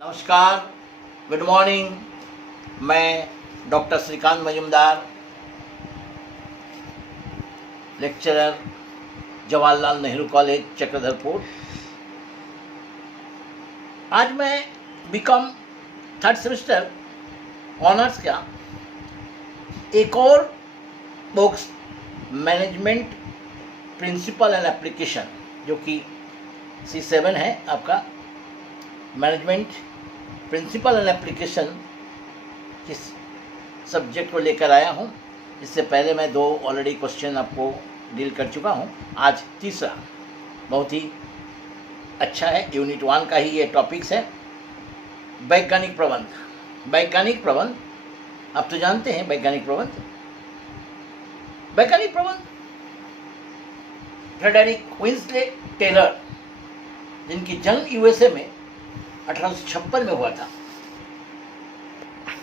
नमस्कार, good morning. मैं doctor Shrikant Majumdar, lecturer, Jawaharlal Nehru college, Chakradharpur. आज मैं बीकॉम थर्ड सेमेस्टर ऑनर्स का एक और books management principle and application, जो कि C7 है आपका, मैनेजमेंट प्रिंसिपल एंड एप्लीकेशन किस सब्जेक्ट को लेकर आया हूँ। इससे पहले मैं 2 ऑलरेडी क्वेश्चन आपको डील कर चुका हूँ। आज तीसरा बहुत ही अच्छा है, यूनिट 1 का ही ये टॉपिक्स है, वैज्ञानिक प्रबंध। वैज्ञानिक प्रबंध आप तो जानते हैं, वैज्ञानिक प्रबंध फ्रेडरिक विंसले टेलर, जिनकी जन्म USA में 1856 में हुआ था।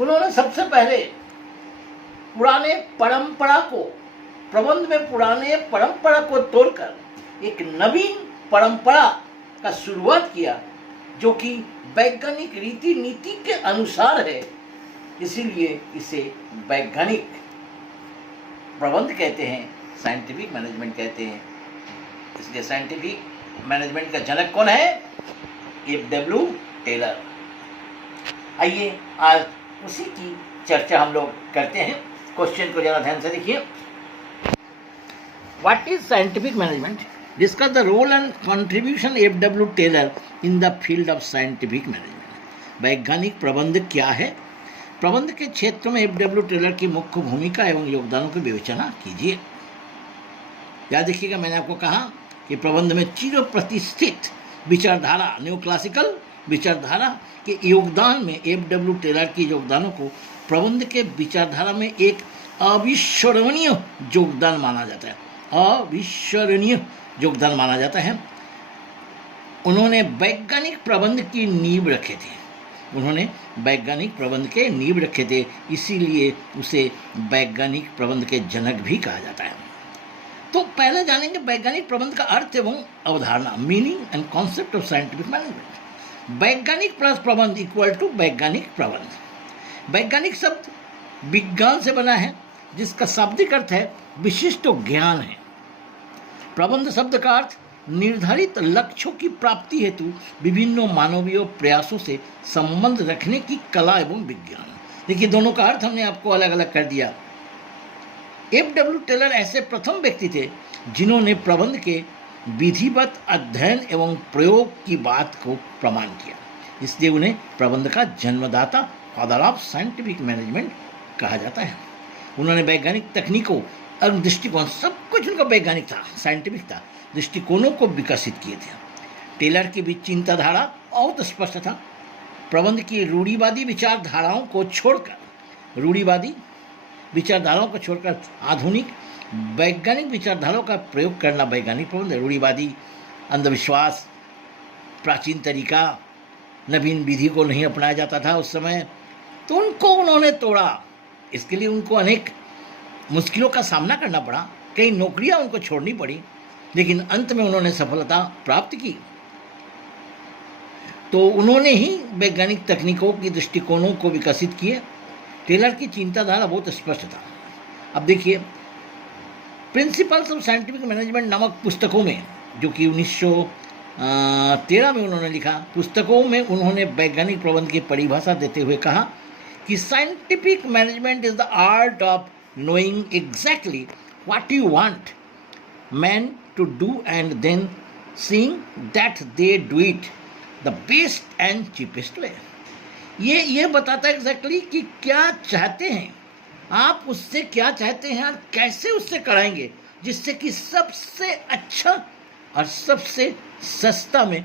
उन्होंने सबसे पहले पुराने परंपरा को, प्रबंध में पुराने परंपरा को तोड़कर एक नवीन परंपरा का शुरुआत किया, जो कि वैज्ञानिक रीति नीति के अनुसार है। इसीलिए इसे वैज्ञानिक प्रबंध कहते हैं, साइंटिफिक मैनेजमेंट कहते हैं। इसलिए साइंटिफिक मैनेजमेंट का जनक कौन है? FW Taylor. आइए आज उसी की चर्चा हम लोग करते हैं। क्वेश्चन को जरा ध्यान से देखिए। What is scientific management? Discuss the role and contribution FW Taylor in the field of scientific management. वैज्ञानिक प्रबंध क्या है? प्रबंध के क्षेत्र में FW टेलर की मुख्य भूमिका एवं योगदानों की विवेचना कीजिए। याद रखिएगा, मैंने आपको कहा कि प्रबंध में चिर प्रतिष्ठित विचारधारा, न्यू क्लासिकल विचारधारा के योगदान में FW टेलर के योगदानों को प्रबंध के विचारधारा में एक अविस्मरणीय योगदान माना जाता है। अविस्मरणीय योगदान माना जाता है। उन्होंने वैज्ञानिक प्रबंध की नींव रखे थे। उन्होंने वैज्ञानिक प्रबंध के नींव रखे थे, इसीलिए उसे वैज्ञानिक प्रबंध के जनक भी कहा जाता है। तो पहले जानेंगे वैज्ञानिक प्रबंध का अर्थ एवं अवधारणा, meaning and concept of scientific management. वैज्ञानिक प्लस प्रबंध इक्वल टू वैज्ञानिक प्रबंध। वैज्ञानिक शब्द विज्ञान से बना है, जिसका शाब्दिक अर्थ है विशिष्ट ज्ञान है। प्रबंध शब्द का अर्थ निर्धारित लक्ष्यों की प्राप्ति हेतु विभिन्न मानवीय प्रयासों से संबंध रखने की कला एवं विज्ञान। देखिए, दोनों का अर्थ हमने आपको अलग अलग कर दिया। FW टेलर ऐसे प्रथम व्यक्ति थे जिन्होंने प्रबंध के विधिवत अध्ययन एवं प्रयोग की बात को प्रमाण किया, इसलिए उन्हें प्रबंध का जन्मदाता, फादर ऑफ साइंटिफिक मैनेजमेंट कहा जाता है। उन्होंने वैज्ञानिक तकनीकों और दृष्टिकोण, सब कुछ उनका वैज्ञानिक था, साइंटिफिक था, दृष्टिकोणों को विकसित किए थे। टेलर की भी चिंताधारा बहुत स्पष्ट था। प्रबंध की रूढ़िवादी विचारधाराओं को छोड़कर आधुनिक वैज्ञानिक विचारधाराओं का प्रयोग करना वैज्ञानिक प्रबंध है। रूढ़िवादी, अंधविश्वास, प्राचीन तरीका, नवीन विधि को नहीं अपनाया जाता था उस समय, तो उनको उन्होंने तोड़ा। इसके लिए उनको अनेक मुश्किलों का सामना करना पड़ा, कई नौकरियां उनको छोड़नी पड़ी, लेकिन अंत में उन्होंने सफलता प्राप्त की। तो उन्होंने ही वैज्ञानिक तकनीकों की दृष्टिकोणों को विकसित किए। टेलर की चिंताधारा बहुत स्पष्ट था। अब देखिए, प्रिंसिपल्स ऑफ साइंटिफिक मैनेजमेंट नामक पुस्तकों में, जो कि 1913 में उन्होंने लिखा, पुस्तकों में उन्होंने वैज्ञानिक प्रबंध की परिभाषा देते हुए कहा कि scientific management is the art of knowing exactly what you want man to do and then seeing that they do it the best and cheapest way. ये बताता है एग्जैक्टली कि क्या चाहते हैं आप, उससे क्या चाहते हैं और कैसे उससे कराएंगे, जिससे कि सबसे अच्छा और सबसे सस्ता में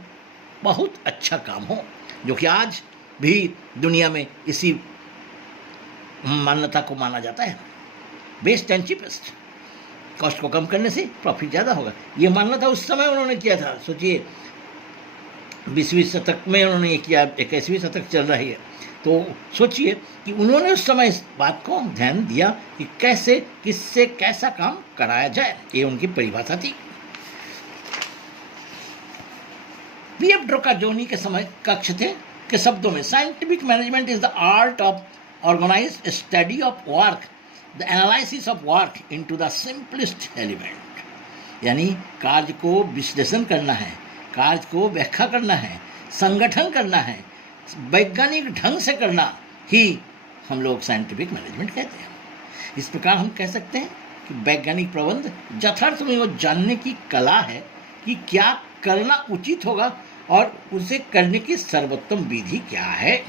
बहुत अच्छा काम हो, जो कि आज भी दुनिया में इसी मान्यता को माना जाता है। बेस्ट एंड चीपेस्ट, कॉस्ट को कम करने से प्रॉफिट ज़्यादा होगा। ये मान्यता उस समय उन्होंने किया था। सोचिए, 20वीं शतक में उन्होंने ये किया, 21वीं शतक चल रही है, तो सोचिए कि उन्होंने उस समय इस बात को ध्यान दिया कि कैसे, किससे कैसा काम कराया जाए। ये उनकी परिभाषा थी। PF ड्रोकाजोनी के समय कक्ष थे, के शब्दों में scientific management is the art of organised study of work, the analysis of work into the simplest element. यानी कार्य को विश्लेषण करना है, कार्य को व्याख्या करना है, संगठन करना है, वैज्ञानिक ढंग से करना ही हम लोग साइंटिफिक मैनेजमेंट कहते हैं। इस प्रकार हम कह सकते हैं कि वैज्ञानिक प्रबंध यथार्थ में वो जानने की कला है कि क्या करना उचित होगा और उसे करने की सर्वोत्तम विधि क्या है।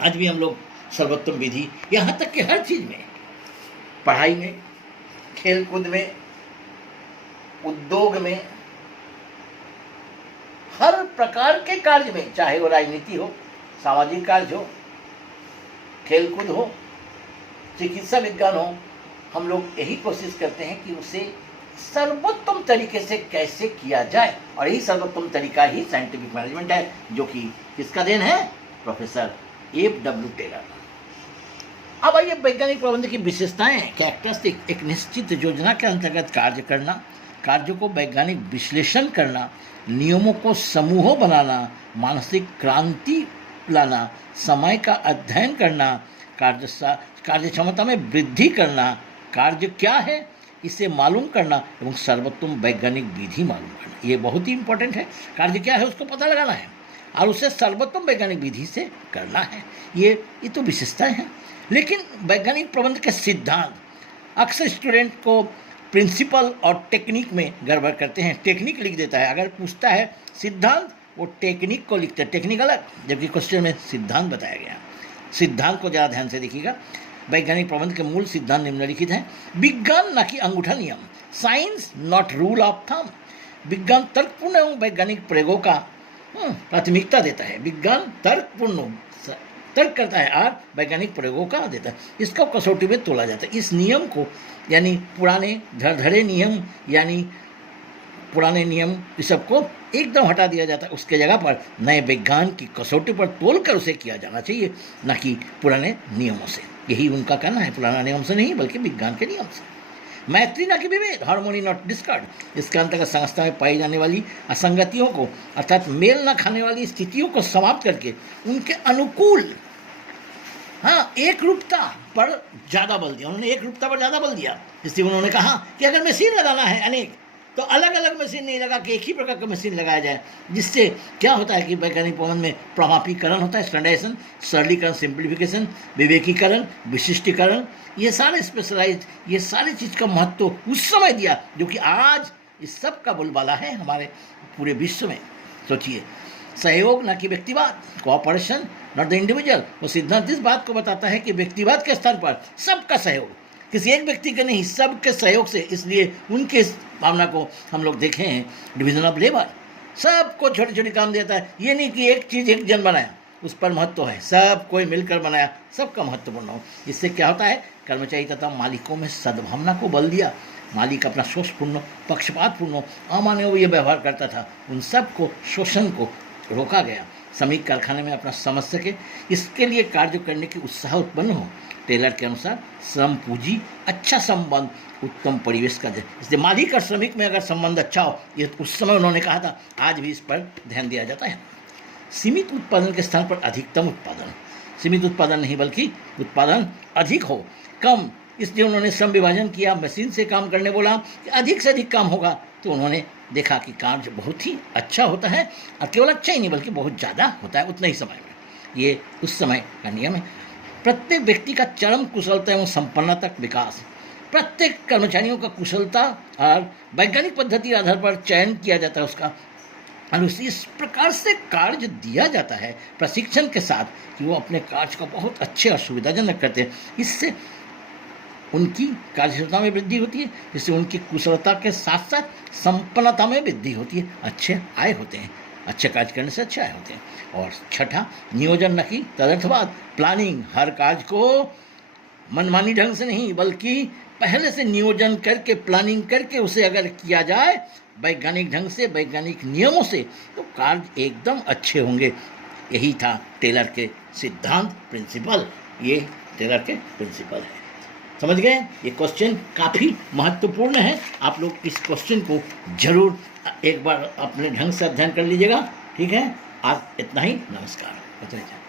आज भी हम लोग सर्वोत्तम विधि, यहाँ तक कि हर चीज में, पढ़ाई में, खेलकूद में, उद्योग में, हर प्रकार के कार्य में, चाहे वो राजनीति हो, सामाजिक कार्य हो, खेलकूद हो, चिकित्सा विज्ञान हो, हम लोग यही कोशिश करते हैं कि उसे सर्वोत्तम तरीके से कैसे किया जाए, और यही सर्वोत्तम तरीका ही साइंटिफिक मैनेजमेंट है, जो कि किसका देन है? Professor F.W. टेलर। अब आइए वैज्ञानिक प्रबंध की विशेषताएं, कैरेक्टरिस्टिक। एक निश्चित योजना के अंतर्गत कार्य करना, कार्यों को वैज्ञानिक विश्लेषण करना, नियमों को समूहों बनाना, मानसिक क्रांति लाना, समय का अध्ययन करना, कार्य क्षमता में वृद्धि करना, कार्य क्या है इसे मालूम करना एवं सर्वोत्तम वैज्ञानिक विधि मालूम करना। ये बहुत ही इंपॉर्टेंट है। कार्य क्या है उसको पता लगाना है और उसे सर्वोत्तम वैज्ञानिक विधि से करना है। ये तो विशेषताएं हैं। लेकिन वैज्ञानिक प्रबंध के सिद्धांत अक्सर स्टूडेंट को प्रिंसिपल और टेक्निक में गड़बड़ करते हैं। टेक्निक लिख देता है, अगर पूछता है सिद्धांत, वो टेक्निक को लिखते हैं, टेक्निक अलग, जबकि क्वेश्चन में सिद्धांत बताया गया। सिद्धांत को ज़्यादा ध्यान से देखिएगा। वैज्ञानिक प्रबंध के मूल सिद्धांत निम्नलिखित हैं। विज्ञान न कि अंगूठा नियम, science not rule of thumb. विज्ञान तर्कपूर्ण एवं वैज्ञानिक प्रयोगों का प्राथमिकता देता है। विज्ञान तर्क करता है और वैज्ञानिक प्रयोगों का देता है। इसको कसौटी में तोला जाता है। इस नियम को, यानी पुराने धड़धड़े नियम, यानी पुराने नियम, इस सबको एकदम हटा दिया जाता है। उसके जगह पर नए विज्ञान की कसौटी पर तोलकर उसे किया जाना चाहिए, न कि पुराने नियमों से। यही उनका कहना है, पुराना नियम से नहीं बल्कि विज्ञान के नियम से। मैत्री न कि विभेद, हार्मोनी नॉट डिस्कार्ड। इसके अंतर्गत संस्था में पाई जाने वाली असंगतियों को, अर्थात मेल न खाने वाली स्थितियों को समाप्त करके उनके अनुकूल, एक रूपता पर ज़्यादा बल दिया। उन्होंने एक रूपता पर ज़्यादा बल दिया। इसलिए उन्होंने कहा कि अगर मशीन लगाना है अनेक, तो अलग अलग मशीन नहीं लगा के एक ही प्रकार का मशीन लगाया जाए। जिससे क्या होता है कि वैज्ञानिक प्रबंध में प्रमापीकरण होता है, स्टैंडर्डाइजेशन, सरलीकरण, सिंप्लीफिकेशन, विवेकीकरण, विशिष्टीकरण, ये सारे स्पेशलाइज, ये सारी चीज़ का महत्व उस समय दिया जो कि आज इस सब का बोलबाला है हमारे पूरे विश्व में। सोचिए, सहयोग न कि व्यक्तिवाद, कोऑपरेशन नॉट द इंडिविजुअल। वो सिद्धांत इस बात को बताता है कि व्यक्तिवाद के स्तर पर सबका सहयोग, किसी एक व्यक्ति के नहीं, सबके सहयोग से। इसलिए उनके इस भावना को हम लोग देखे हैं डिवीजन ऑफ लेबर। सबको छोटे छोटे काम देता है। ये नहीं कि एक चीज़ एक जन बनाया उस पर महत्व है, सब कोई मिलकर बनाया, सबका महत्वपूर्ण हो। इससे क्या होता है, कर्मचारी तथा मालिकों में सद्भावना को बल दिया। मालिक अपना शोषपूर्ण, पक्षपातपूर्ण, अमानवीय व्यवहार करता था, उन सबको, शोषण को रोका गया। श्रमिक कारखाने में अपना समझ सके, इसके लिए कार्य करने की उत्साह उत्पन्न हो। टेलर के अनुसार श्रम पूंजी, अच्छा संबंध, उत्तम परिवेश का। इसलिए मालिक और श्रमिक में अगर संबंध अच्छा हो, ये उस समय उन्होंने कहा था, आज भी इस पर ध्यान दिया जाता है। सीमित उत्पादन के स्थान पर अधिकतम उत्पादन, सीमित उत्पादन नहीं बल्कि उत्पादन अधिक हो, कम। इसलिए उन्होंने श्रम विभाजन किया, मशीन से काम करने बोला कि अधिक से अधिक काम होगा। तो उन्होंने देखा कि कार्य बहुत ही अच्छा होता है, और केवल अच्छा ही नहीं बल्कि बहुत ज़्यादा होता है उतने ही समय में। ये उस समय का नियम है। प्रत्येक व्यक्ति का चरम कुशलता एवं संपन्नता तक विकास, प्रत्येक कर्मचारियों का कुशलता और वैज्ञानिक पद्धति आधार पर चयन किया जाता है उसका, और इस प्रकार से कार्य दिया जाता है प्रशिक्षण के साथ कि वो अपने कार्य को बहुत अच्छे और सुविधाजनक करते हैं। इससे उनकी कार्यक्षमता में वृद्धि होती है, इससे उनकी कुशलता के साथ साथ संपन्नता में वृद्धि होती है, अच्छे आय होते हैं। अच्छे कार्य करने से अच्छे आय होते हैं। और छठा, नियोजन न कि तदर्थवाद, प्लानिंग। हर कार्य को मनमानी ढंग से नहीं बल्कि पहले से नियोजन करके, प्लानिंग करके उसे अगर किया जाए वैज्ञानिक ढंग से, वैज्ञानिक नियमों से, तो कार्य एकदम अच्छे होंगे। यही था टेलर के सिद्धांत, प्रिंसिपल। ये टेलर के प्रिंसिपल है। समझ गए? ये क्वेश्चन काफ़ी महत्वपूर्ण है। आप लोग इस क्वेश्चन को जरूर एक बार अपने ढंग से अध्ययन कर लीजिएगा। ठीक है, आज इतना ही। नमस्कार। अच्छा अच्छा